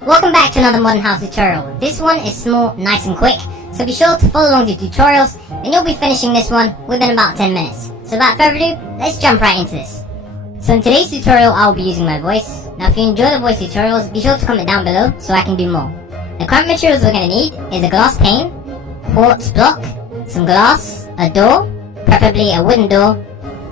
Welcome back to another Modern House tutorial. This one is small, nice and quick, so be sure to follow along the tutorials and you'll be finishing this one within about 10 minutes. So without further ado, let's jump right into this. So in today's tutorial I'll be using my voice. Now if you enjoy the voice tutorials, be sure to comment down below so I can do more. The current materials we're going to need is a glass pane, quartz block, some glass, a door, preferably a wooden door,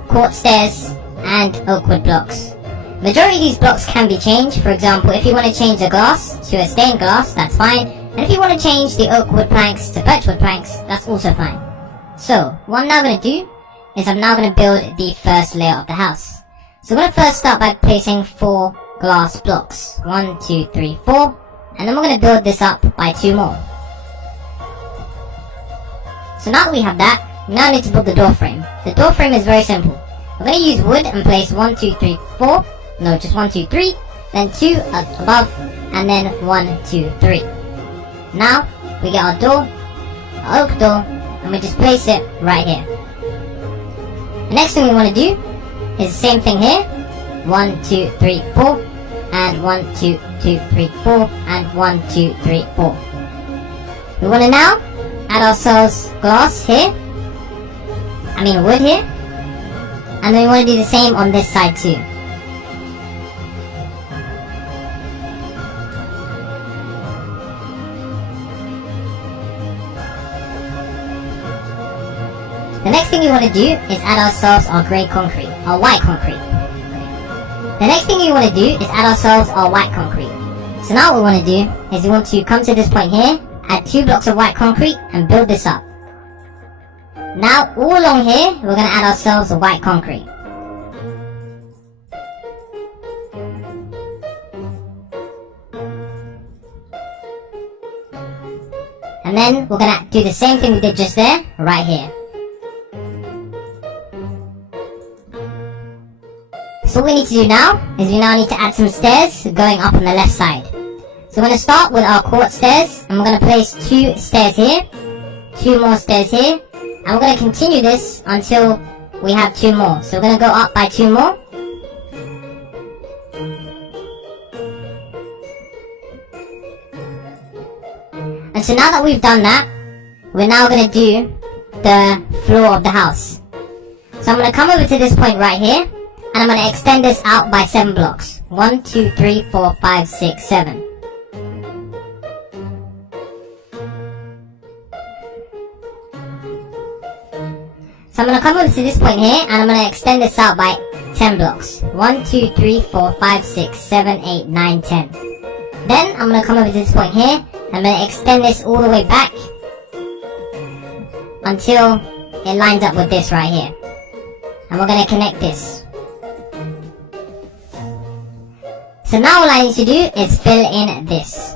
quartz stairs, and oak wood blocks. Majority of these blocks can be changed. For example, if you want to change the glass to a stained glass, that's fine. And if you want to change the oak wood planks to birch wood planks, that's also fine. So, what I'm now going to do is I'm now going to build the first layer of the house. So I'm going to first start by placing 4 glass blocks. 1, 2, 3, 4. And then we're going to build this up by 2 more. So now that we have that, we now need to build the door frame. The door frame is very simple. We're going to use wood and place 1, 2, 3, 4. No, just 1, 2, 3, then 2 up above, and then 1, 2, 3. Now, we get our door, our oak door, and we just place it right here. The next thing we want to do is the same thing here. 1, 2, 3, 4, and 1, 2, 2, 3, 4, and 1, 2, 3, 4. We want to now add ourselves glass here, wood here, and then we want to do the same on this side too. The next thing we want to do is add ourselves our white concrete. So now what we want to do is we want to come to this point here, add 2 blocks of white concrete and build this up. Now all along here, we're going to add ourselves a white concrete. And then we're going to do the same thing we did just there, right here. So what we need to do now is we now need to add some stairs going up on the left side. So we're going to start with our quartz stairs, and we're going to place 2 stairs here, 2 more stairs here, and we're going to continue this until we have 2 more. So we're going to go up by 2 more. And so now that we've done that, we're now going to do the floor of the house. So I'm going to come over to this point right here, and I'm going to extend this out by 7 blocks. 1, 2, 3, 4, 5, 6, 7. So I'm going to come over to this point here, and I'm going to extend this out by 10 blocks. 1, 2, 3, 4, 5, 6, 7, 8, 9, 10. Then I'm going to come over to this point here, and I'm going to extend this all the way back until it lines up with this right here. And we're going to connect this. So now all I need to do is fill in this.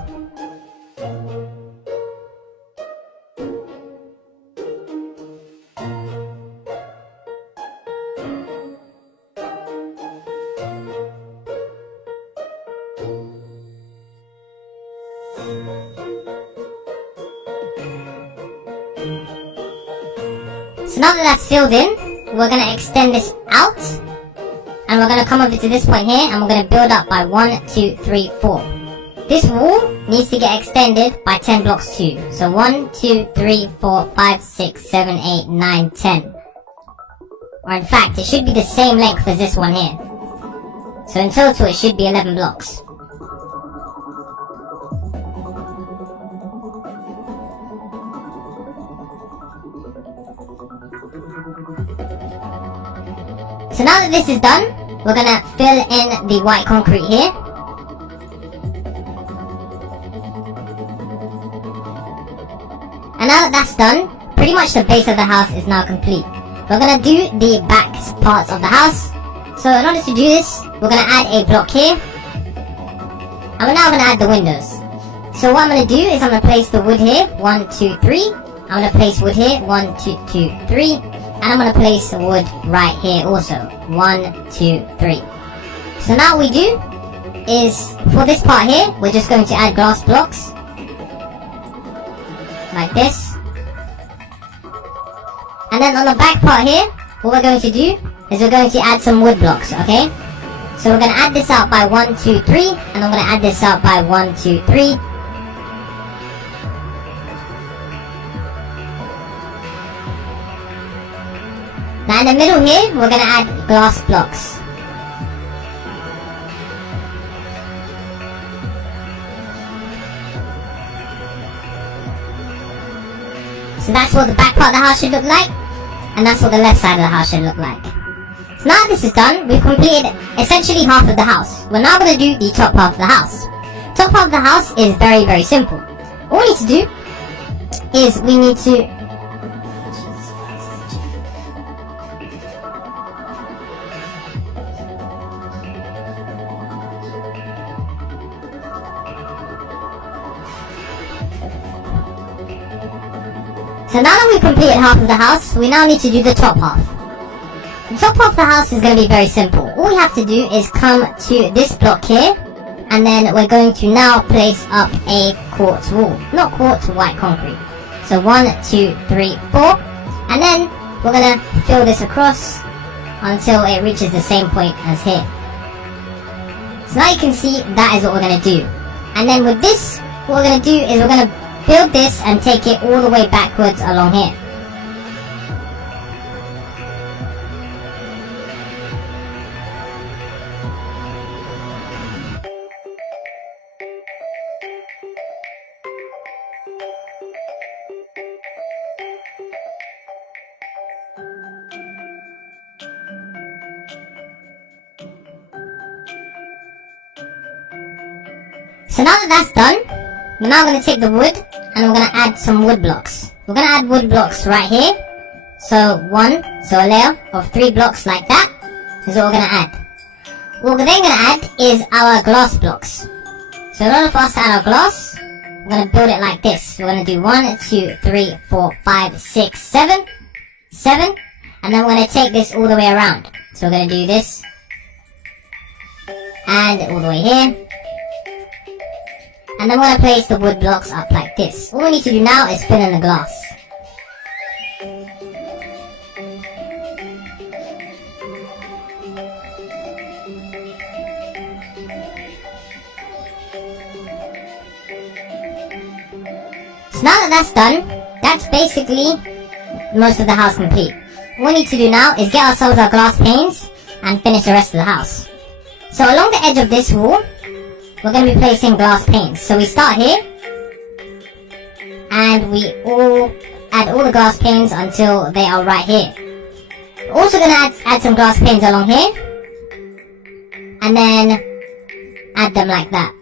So now that that's filled in, we're going to extend this out. And we're going to come over to this point here, and we're going to build up by 1, 2, 3, 4. This wall needs to get extended by 10 blocks too. So 1, 2, 3, 4, 5, 6, 7, 8, 9, 10. Or in fact, it should be the same length as this one here. So in total, it should be 11 blocks. So now that this is done, we're going to fill in the white concrete here. And now that that's done, pretty much the base of the house is now complete. We're going to do the back parts of the house. So in order to do this, we're going to add a block here. And we're now going to add the windows. So what I'm going to do is I'm going to place the wood here, 1, 2, 3. I'm going to place wood here, 1, 2, 2, 3. And I'm going to place the wood right here also. 1, 2, 3. So now what we do is, for this part here, we're just going to add glass blocks. Like this. And then on the back part here, what we're going to do is we're going to add some wood blocks, okay? So we're going to add this out by 1, 2, 3, and I'm going to add this out by 1, 2, 3. Now in the middle here, we're going to add glass blocks. So that's what the back part of the house should look like, and that's what the left side of the house should look like. So now that this is done, we've completed essentially half of the house. We're now going to do the top half of the house. Top half of the house is very, very simple. All we need to do is we need to So now that we've completed half of the house, we now need to do the top half. The top half of the house is going to be very simple. All we have to do is come to this block here, and then we're going to now place up a quartz wall. Not quartz, white concrete. So 1, 2, 3, 4. And then we're going to fill this across until it reaches the same point as here. So now you can see that is what we're going to do. And then with this, what we're going to do is we're going to build this and take it all the way backwards along here. So now that that's done, we're now going to take the wood and we're going to add some wood blocks. We're going to add wood blocks right here. So a layer of 3 blocks like that is what we're going to add. What we're then going to add is our glass blocks. So in order for us to add our glass, we're going to build it like this. We're going to do 1, 2, 3, 4, 5, 6, 7. 7. And then we're going to take this all the way around. So we're going to do this. And all the way here. And then we're going to place the wood blocks up like this. All we need to do now is fill in the glass. So now that that's done, that's basically most of the house complete. What we need to do now is get ourselves our glass panes and finish the rest of the house. So along the edge of this wall, we're going to be placing glass panes. So we start here, and we add all the glass panes until they are right here. We're also going to add some glass panes along here, and then add them like that.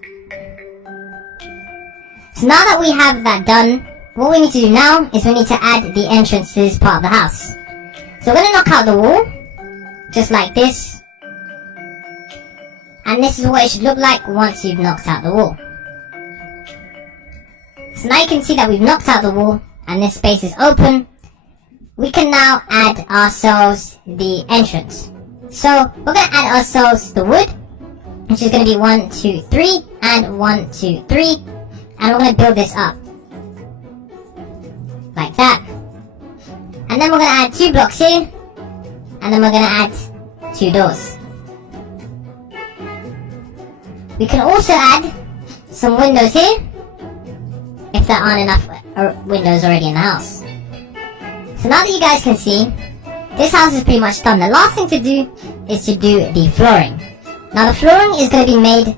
So now that we have that done, what we need to do now is we need to add the entrance to this part of the house. So we're going to knock out the wall, just like this. And this is what it should look like once you've knocked out the wall. So now you can see that we've knocked out the wall and this space is open. We can now add ourselves the entrance. So we're going to add ourselves the wood, which is going to be 1, 2, 3, and 1, 2, 3. And we're going to build this up. Like that. And then we're going to add 2 blocks here. And then we're going to add 2 doors. We can also add some windows here, if there aren't enough windows already in the house. So now that you guys can see, this house is pretty much done. The last thing to do is to do the flooring. Now the flooring is going to be made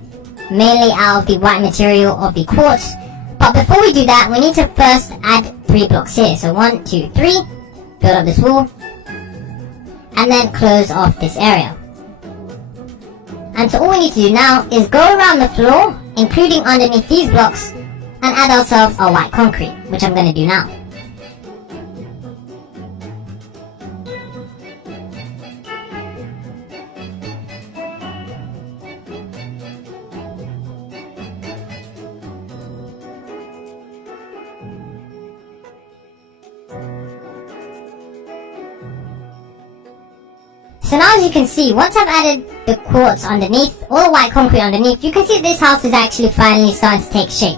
mainly out of the white material of the quartz. But before we do that, we need to first add 3 blocks here. So 1, 2, 3, build up this wall, and then close off this area. And so all we need to do now is go around the floor, including underneath these blocks, and add ourselves our white concrete, which I'm going to do now. So now as you can see, once I've added the quartz underneath, all the white concrete underneath, you can see that this house is actually finally starting to take shape.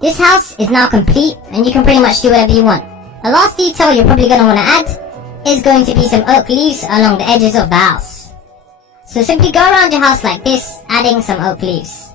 This house is now complete, and you can pretty much do whatever you want. The last detail you're probably going to want to add is going to be some oak leaves along the edges of the house. So simply go around your house like this, adding some oak leaves.